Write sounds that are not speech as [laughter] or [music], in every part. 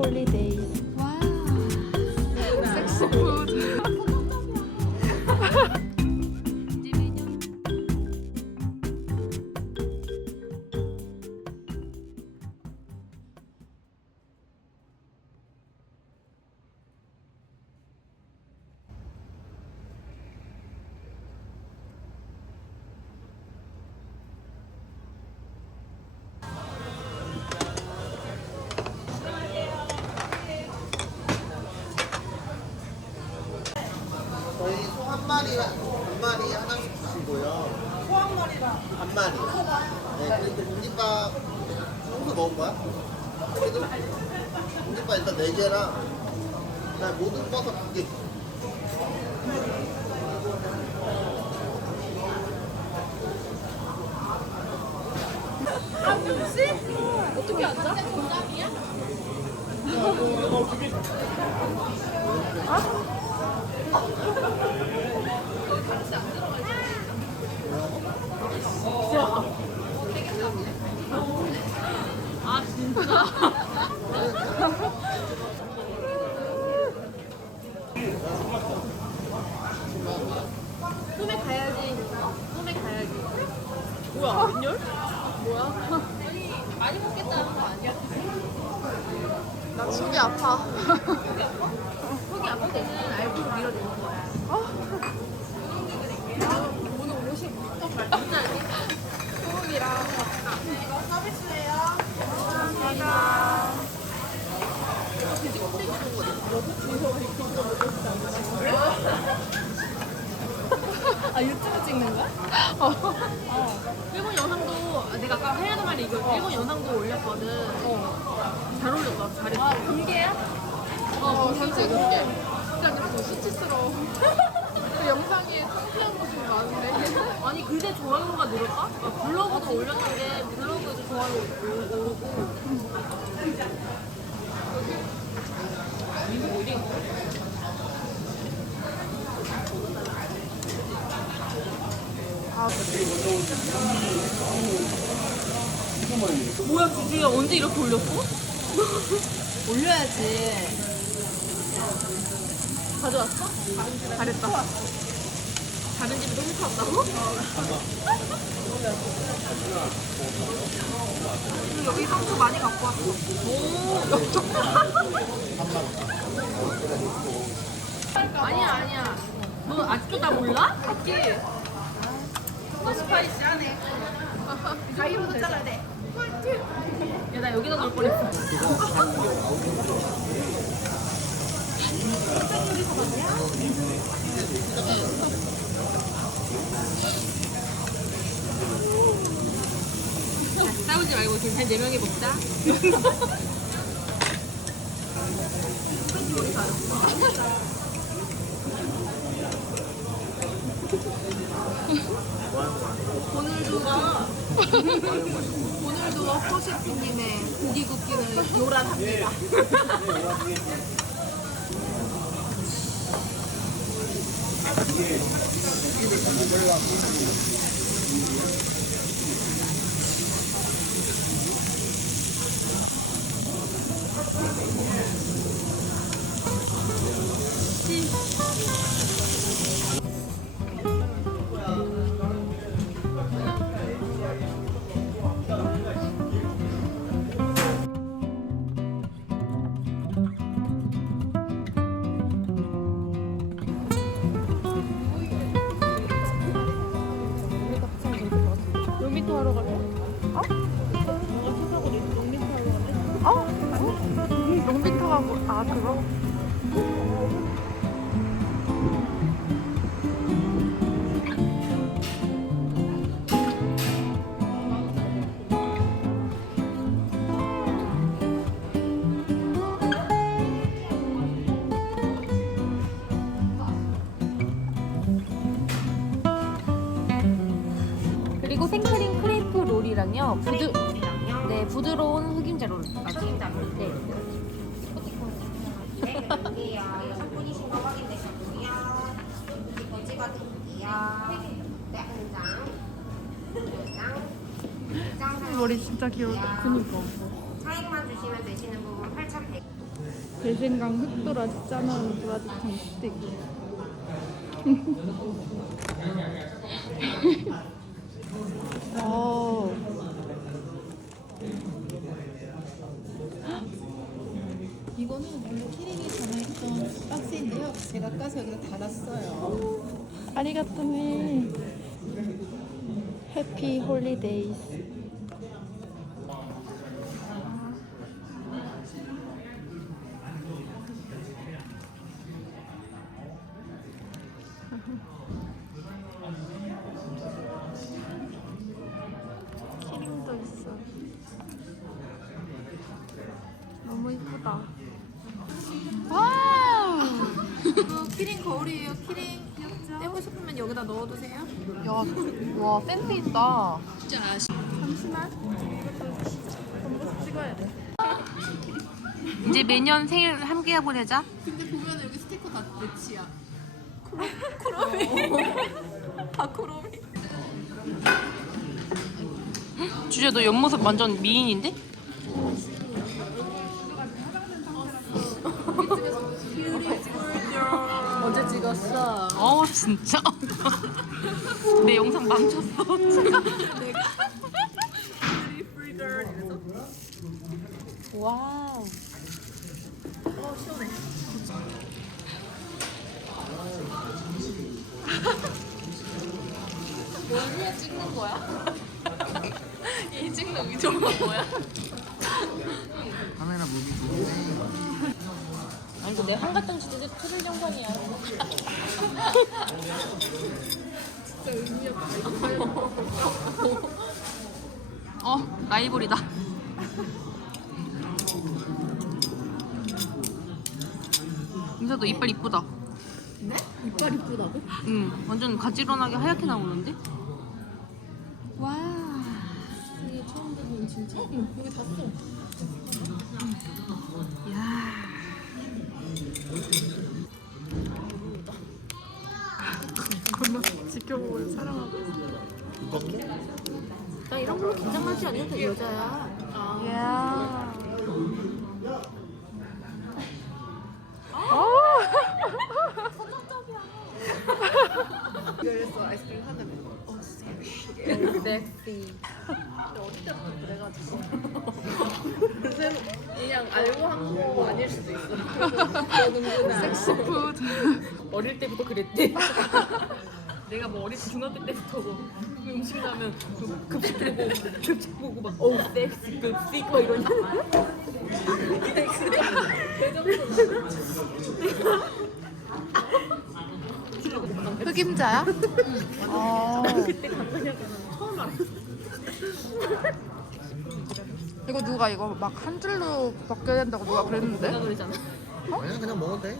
홀리데 마리. 네, 그리고 공깃밥 평소 먹은 거야? 그래도 공깃밥 일단 4개랑 그다음 모든 버섯 2개. 어떻게 앉아? 아 [laughs] 진짜? 꿈에 가야지. 꿈에 가야지. 뭐야? 웬열? 뭐야? 아니 많이 먹겠다는 거 아니야? 나 속이 아파. 속이 아플 때는 알코올 밀어 내는 거야. 아, 오늘 옷이 또 발전이 아니? 소고기랑 이거 서비스예요. 감사합니다. 돼지 껍데기. 아 유튜브 찍는 거야? 어. 일본 영상도 아, 내가 아까 하려는 말이 이거 일본 영상도 올렸거든. 잘 올렸다. 잘했어. 아 공개야? 어, 진짜 공개. 진짜 그래서 수치스러워. [laughs] 그 영상에 창피한 모습이 많은데. [laughs] 아니 근데 좋아요가 늘었다? 아, 블로그도 올렸는데 블로그도 좋아요 오- 오르고 뭐야 주주야 언제 이렇게 올렸어? 올려야지. 가져왔어? 잘했다 다른 집에도 훔쳐 왔다고? 여기 상추 많이 갖고 왔어 오 아니야 아니야 너 아직도 나 몰라? 맞지? 너 스파이시 하네 가위로 잘라야 돼 야, 나 여기다 넣을 뻔했어. 자, 싸우지 말고 괜찮 네 명이 먹자. 오늘도 오늘도 허셰프님의 고기 굽기는 요란합니다. [laughs] 그거? 그리고 생크림 크레이프 롤이랑요. 부드 네 부드러운 흑임자 롤. 아 흑임자 롤. 네. 네, 여기요. 여성분이신 거 확인되셨고요. 이거 찍어드릴게요. 네, 한 장. 두 장. 두 장. 머리 진짜 귀여워. 그니까. 차액만 주시면 되시는 부분 8,100. 배생강 흑도라지 짜놓은 도라지 탕 스테이크. 어. 이거는 원래 있던 제가 까서 여기다 달았어요. 아리가또네. 해피 홀리데이스. 거울이에요. 키링 떼고 싶으면 여기다 넣어두세요. 야, 와, 센스 있다. 잠시만. 찍어야 돼. 이제 매년 생일 함께 보내자. 근데 보면 여기 스티커 다 매치야. [laughs] 주제 너 옆모습 완전 미인인데? 찍었어? 어 진짜. [laughs] 내 영상 망쳤어. 와우. 여기에 찍는 거야? [laughs] 이 찍는 의도가 뭐야? 카메라 무기 좋은데. 아니 근데 한가땅 진짜 트를 영상이야. [laughs] 어 라이벌이다. 민서 너 이빨 이쁘다. 네? 이빨 이쁘다고? 응, 완전 가지런하게 하얗게 나오는데? 와. 이게 처음 보는 진짜? 응, 여기 다 써. 야. 지켜보고 사랑하고. 나 이런 걸로 긴장하지 않는데 여자야. 아이스크림. 어, 섹시. 어디 때부터 그래가지고. 새로 그냥 알고 한 거 아닐 수도 있어. 너는구나. 섹시푸드. 어릴 때부터 그랬대. [laughs] 내가 뭐 어릴 때 중학교 때부터 뭐 음식 나면 그 급식 보고 급식 보고 막 어우 섹시 급식 막 이러냐. 흑임자야? 아. 그때 강아지가 처음 알았어. 이거 누가 이거 막 한 줄로 벗겨야 된다고 누가 내가 그랬는데? 그러잖아. 아니야 그냥 먹어도 돼.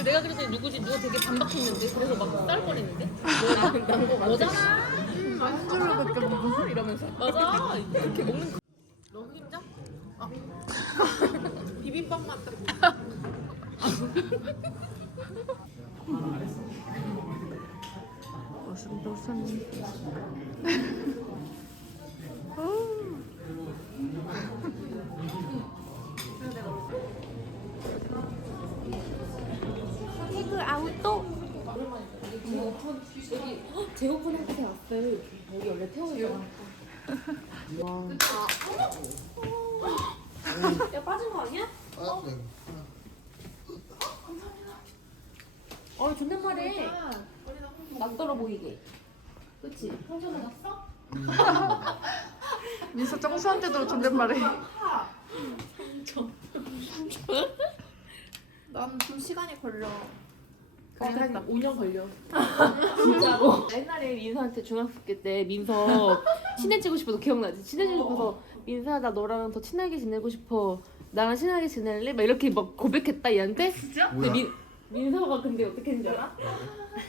그 내가 그랬더니 누구지 누가 되게 반박했는데 그래서 막 쌀거리는데 뭐, 너잖아 한 줄로 벗겨 먹어. 이러면서 맞아 이렇게 먹는 거. 너 흑임자? [laughs] 비빔밥 맛. [laughs] 무슨 무슨. [laughs] 야 빠진 거 아니야? 아, 네. 어 존댓말해 낯설어 보이게 그치? 평소에 낯서? [laughs] 민서 정수한테도 존댓말해. 난 좀 시간이 걸려. 그래 한 5년 걸려 진짜로 [laughs] 옛날에 민서한테 중학교 때 민서 친해지고 싶어서 기억나지? 친해지고 싶어서 민서야 나 너랑 더 친하게 지내고 싶어 나랑 친하게 지낼래? 막 이렇게 막 고백했다 얘한테 진짜? 근데 뭐야? 민, 민서가 근데 어떻게 했는지 알아?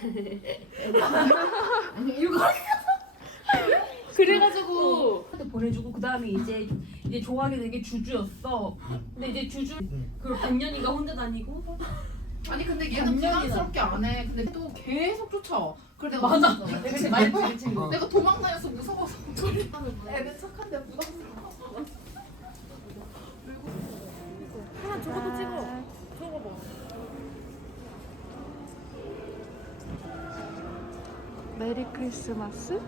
[laughs] 그래가지고 한테 보내주고 그 다음에 이제 이제 좋아하게 된 게 주주였어 근데 이제 주주 그 반년이가 혼자 다니고 아니 근데 얘는 작년이나. 부담스럽게 안 해. 근데 또 계속 쫓아. 그래 내가 맞아. 내 많이 부딪힌 친구. 내가 도망다녀서 무서워서. 애는 착한데 부담스러워. 하나 저것도 찍어. 저거 봐. 메리 크리스마스?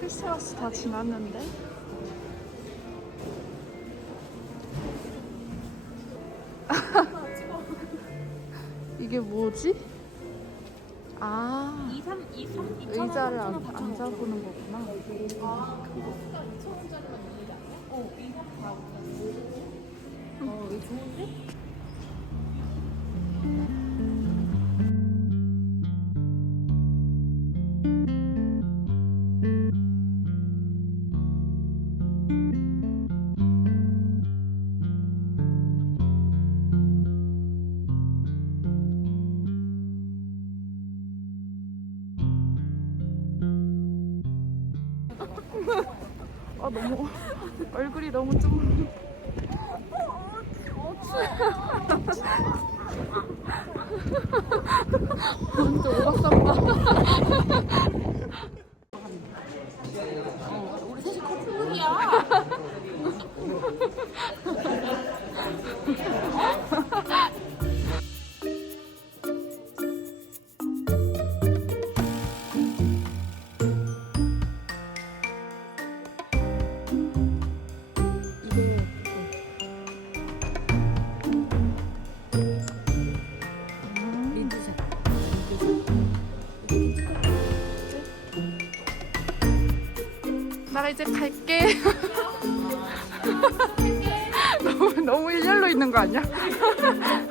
크리스마스 다 지났는데? 뭐지? 아 2, 3, 2, 3, 2 의자를 안, 앉아보는 거구나. 어, 2, 3 다. 어, 이거 좋은데? 아 너무 [laughs] 얼굴이 너무 좀. 먼저 오락산다. 이제 갈게. [laughs] 너무 너무 일렬로 있는 거 아니야? [laughs]